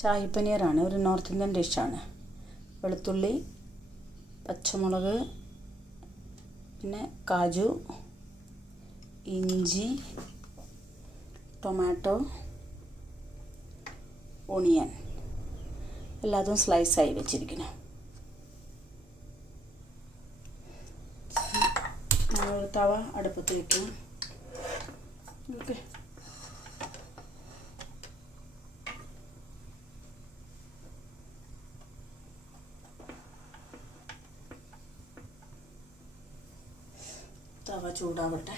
ഷാഹി പനീറാണ്, ഒരു north Indian ഡിഷാണ്. വെളുത്തുള്ളി, പച്ചമുളക്, പിന്നെ കാജു, ഇഞ്ചി, ടൊമാറ്റോ, ഓണിയൻ എല്ലാതും സ്ലൈസായി വെച്ചിരിക്കണം. നമ്മളൊരു തവ അടുപ്പത്ത് വയ്ക്കണം. ഓക്കെ, തവ ചൂടാവട്ടെ.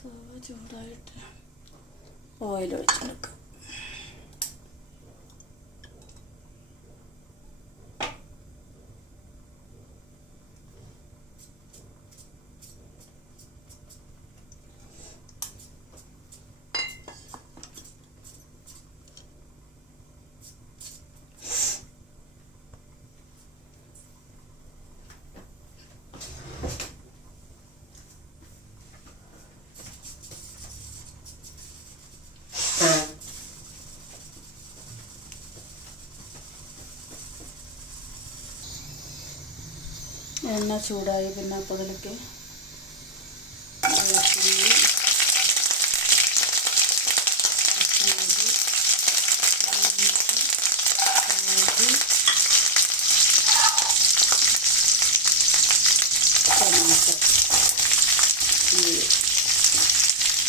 തവ ചൂടായിട്ട് ഓയിൽ ഒഴിച്ചെടുക്കുക. എണ്ണ ചൂടായി, പിന്നെ അപ്പോൾ അതിലേക്ക് വെളുത്തുള്ളി, പച്ചമുളക്, ഇഞ്ചി, കാജു, ടൊമാറ്റോ,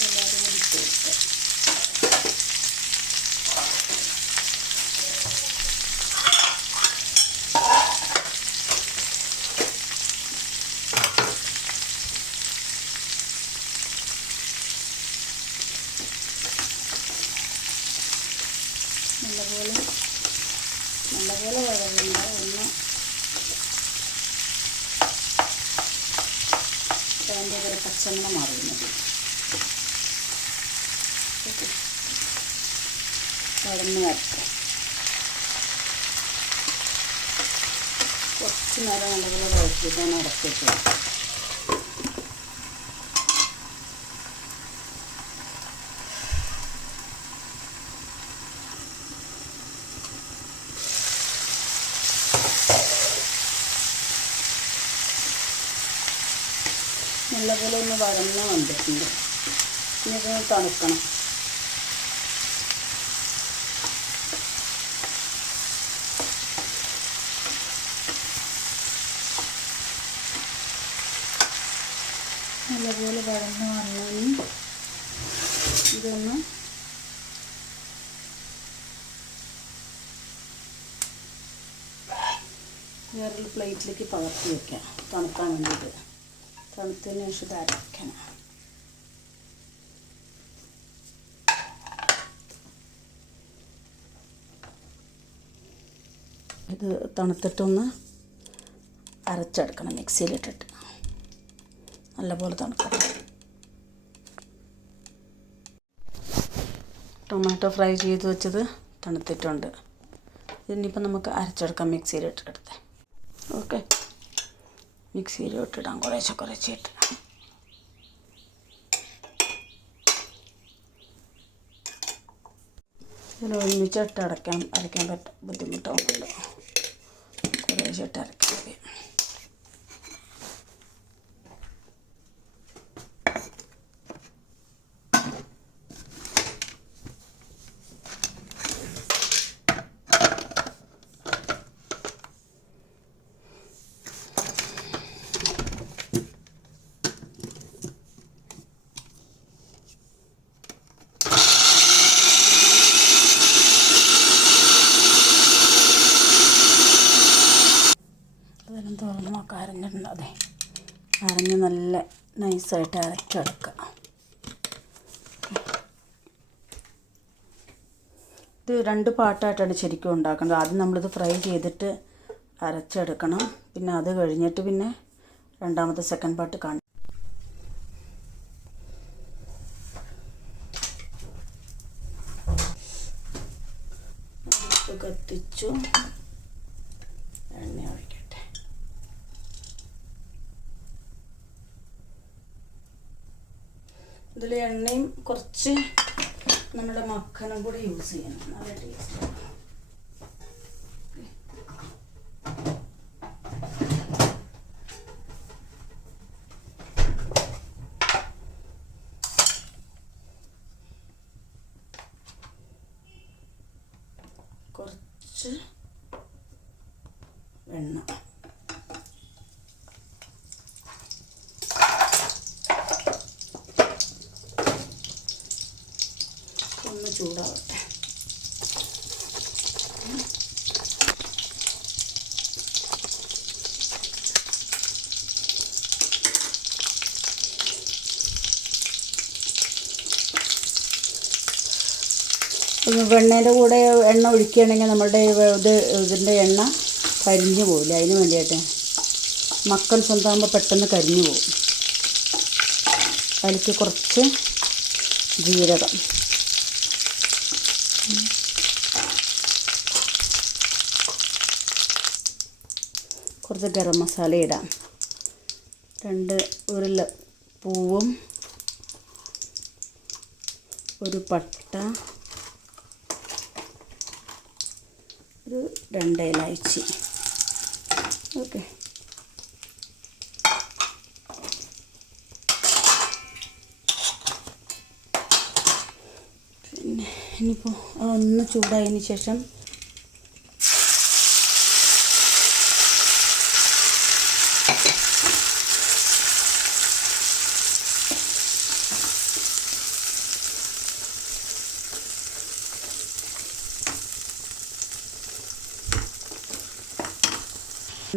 എല്ലാവരും കൂടി ഇട്ട് കൊടുക്കുക. നല്ലപോലെ വഴങ്ങുന്ന ഒന്ന് അതിൻ്റെ ഒരു പച്ചമണം മാറുന്നത് വഴന്ന് വരട്ടെ. കുറച്ച് നേരം നല്ലപോലെ വഴറ്റിയിട്ടാണ് ഇറക്കിയിട്ട് നല്ലപോലെ ഒന്ന് വഴന്ന് വന്നിട്ടുണ്ട്. ഇനി ഇതൊന്ന് തണുക്കണം. നല്ലപോലെ വഴന്ന് വന്നതിന് ഇതൊന്ന് വേറൊരു പ്ലേറ്റിലേക്ക് പകർത്തി വയ്ക്കാം തണുക്കാൻ വേണ്ടിയിട്ട്. തണുത്തതിന് ശേഷം ഇത് അരയ്ക്കണം. ഇത് തണുത്തിട്ടൊന്ന് അരച്ചെടുക്കണം മിക്സിയിലിട്ടിട്ട്. നല്ലപോലെ തണുക്കണം. ടൊമാറ്റോ ഫ്രൈ ചെയ്ത് വെച്ചത് തണുത്തിട്ടുണ്ട്. ഇതിനിപ്പം നമുക്ക് അരച്ചെടുക്കാം മിക്സിയിലിട്ടെടുത്ത്. ഓക്കെ, മിക്സിയിലിട്ടിടാം കുറേശ്ശെ ഇട്ട്. ഇതിൽ ഒരുമിച്ചിട്ട് അരയ്ക്കാൻ ബുദ്ധിമുട്ടാവുന്നുണ്ട്. കുറേശ്ശെ ഇട്ട് അരയ്ക്കാൻ മതി. തുറന്ന് നോക്കാം. അരഞ്ഞിട്ടുണ്ട്. അതെ, അരഞ്ഞ് നല്ല നൈസായിട്ട് അരച്ചെടുക്കുക. ഇത് 2 പാർട്ടായിട്ടാണ് ശരിക്കും ഉണ്ടാക്കുന്നത്. ആദ്യം നമ്മളിത് ഫ്രൈ ചെയ്തിട്ട് അരച്ചെടുക്കണം. പിന്നെ അത് കഴിഞ്ഞിട്ട് പിന്നെ രണ്ടാമത്തെ സെക്കൻഡ് പാർട്ട് കാണും. കത്തിച്ചു. എണ്ണ ഒഴിക്കട്ടെ. ഇതിൽ എണ്ണയും കുറച്ച് നമ്മുടെ മക്കനും കൂടി യൂസ് ചെയ്യണം. നല്ല ടേസ്റ്റ്. കുറച്ച് എണ്ണ. ഒന്ന് ചൂടാവട്ടെ. വെണ്ണേൻ്റെ കൂടെ എണ്ണ ഒഴിക്കുകയാണെങ്കിൽ നമ്മളുടെ ഇതിൻ്റെ എണ്ണ കരിഞ്ഞു പോവില്ല. അതിന് വേണ്ടിയിട്ട് മക്കൻ സ്വന്തമാകുമ്പോൾ പെട്ടെന്ന് കരിഞ്ഞു പോകും. അതിലേക്ക് കുറച്ച് ജീരകം, കുറച്ച് ഗരം മസാല ഇടാം. 2 ഉരുള പൂവും, ഒരു പട്ട, ഒരു 2 ഇലാച്ചി. ഓക്കെ. പിന്നെ ഇനിയിപ്പോൾ ഒന്ന് ചൂടായതിന് ശേഷം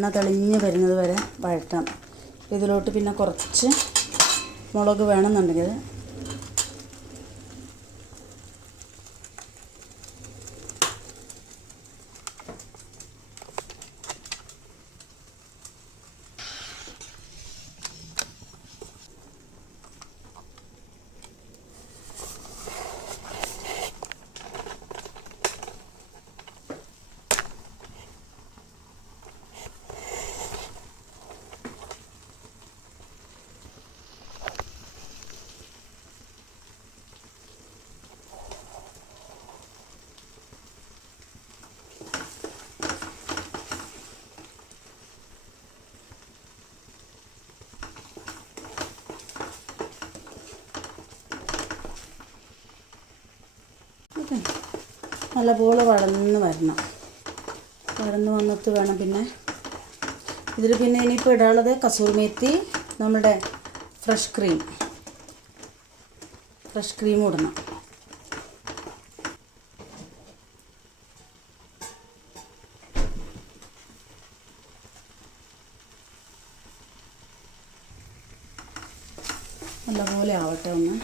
എണ്ണ തെളിഞ്ഞ് വരുന്നത് വരെ വഴറ്റണം. ഇതിലോട്ട് പിന്നെ കുറച്ച് മുളക് വേണമെന്നുണ്ടെങ്കിൽ നല്ലപോലെ വഴന്ന് വരണം. വഴന്ന് വന്നിട്ട് വേണം പിന്നെ ഇതിൽ പിന്നെ ഇനിയിപ്പോൾ ഇടാനുള്ളത് കസൂരി മേത്തി, നമ്മുടെ ഫ്രഷ് ക്രീം ഇടണം. നല്ലപോലെ ആവട്ടെ ഒന്ന്.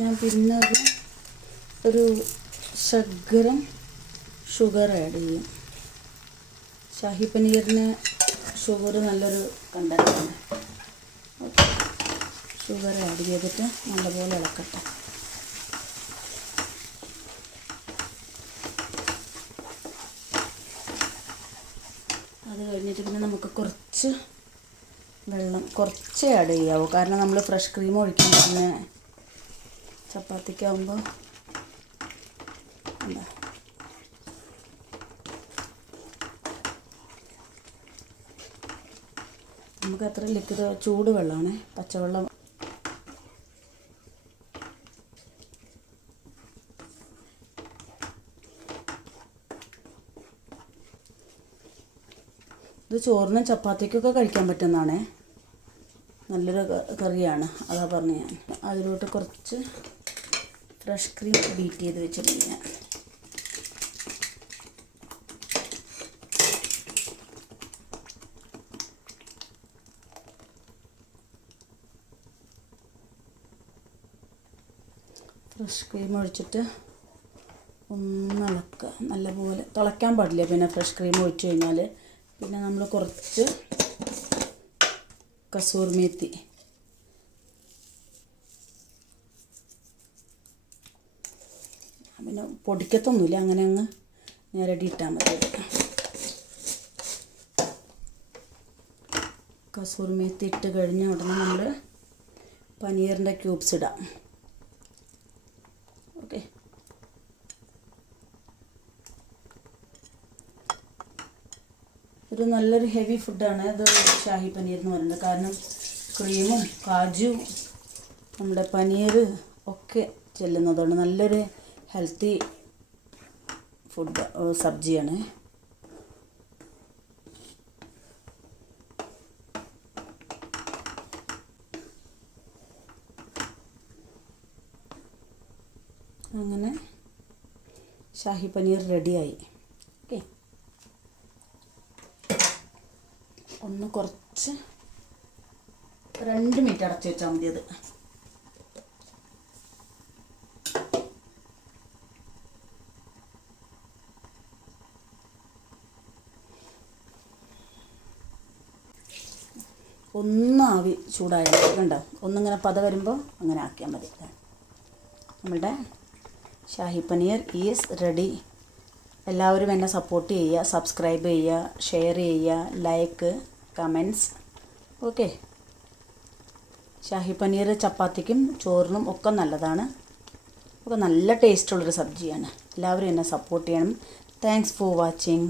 ഞാൻ പിന്നെ ഒരു ശകലം ഷുഗർ ആഡ് ചെയ്യും. ഷാഹി പനീറിന് ഷുഗർ നല്ലൊരു കണ്ടന്റാണ്. ഷുഗർ ആഡ് ചെയ്തിട്ട് നല്ലപോലെ ഇളക്കട്ടെ. അത് കഴിഞ്ഞിട്ട് പിന്നെ നമുക്ക് കുറച്ച് വെള്ളം കുറച്ചേ ആഡ് ചെയ്യാവൂ. കാരണം നമ്മൾ ഫ്രഷ് ക്രീം ഒഴിക്കുമ്പോൾ പിന്നെ ചപ്പാത്തിക്കാവുമ്പോൾ എന്താ നമുക്ക് അത്ര ലിക്വിഡ് ചൂട് വെള്ളമാണ്, പച്ചവെള്ളം. ഇത് ചോറിനും ചപ്പാത്തിക്കൊക്കെ കഴിക്കാൻ പറ്റുന്നതാണേ. നല്ലൊരു കറിയാണ്, അതാ പറഞ്ഞു ഞാൻ. അതിലോട്ട് കുറച്ച് ഫ്രഷ് ക്രീം ബീറ്റ് ചെയ്ത് വെച്ചിട്ടുണ്ട് ഞാൻ. ഫ്രഷ് ക്രീം ഒഴിച്ചിട്ട് ഒന്ന് ഇളക്കുക. നല്ലപോലെ തിളയ്ക്കാൻ പാടില്ല പിന്നെ ഫ്രഷ് ക്രീം ഒഴിച്ച് കഴിഞ്ഞാൽ. പിന്നെ നമ്മൾ കുറച്ച് കസൂറി മേത്തി, പിന്നെ പൊടിക്കത്തൊന്നുമില്ല, അങ്ങനെ അങ്ങ് നേരടി ഇട്ടാൽ മതി. കസൂറി മേത്തി ഇട്ട് കഴിഞ്ഞ ഉടനെ നമ്മൾ പനീറിൻ്റെ ക്യൂബ്സ് ഇടാം. ഓക്കെ, ഒരു നല്ലൊരു ഹെവി ഫുഡാണ് ഇത് ഷാഹി പനീർ എന്ന് പറയുന്നത്. കാരണം ക്രീമും കാജു നമ്മുടെ പനീർ ഒക്കെ ചെല്ലുന്നതുകൊണ്ട് നല്ലൊരു ഹെൽത്തി ഫുഡ് സബ്ജിയാണ്. അങ്ങനെ ഷാഹി പനീർ റെഡിയായി. ഓക്കെ, ഒന്ന് കുറച്ച് 2 മിനിറ്റ് അടച്ചു വെച്ചാൽ മതി. അത് ഒന്ന് ആവി ചൂടായാൽ കണ്ടോ, ഒന്നിങ്ങനെ പത വരുമ്പോൾ അങ്ങനെ ആക്കിയാൽ മതി. നമ്മുടെ ഷാഹി പനീർ ഈസ് റെഡി. എല്ലാവരും എന്നെ സപ്പോർട്ട് ചെയ്യുക, സബ്സ്ക്രൈബ് ചെയ്യുക, ഷെയർ ചെയ്യുക, like, comments. Okay, shahi paneer ചപ്പാത്തിക്കും ചോറിനും ഒക്കെ നല്ലതാണ്. ഒക്കെ നല്ല ടേസ്റ്റുള്ളൊരു സബ്ജിയാണ്. എല്ലാവരും എന്നെ സപ്പോർട്ട് ചെയ്യണം. Thanks for watching.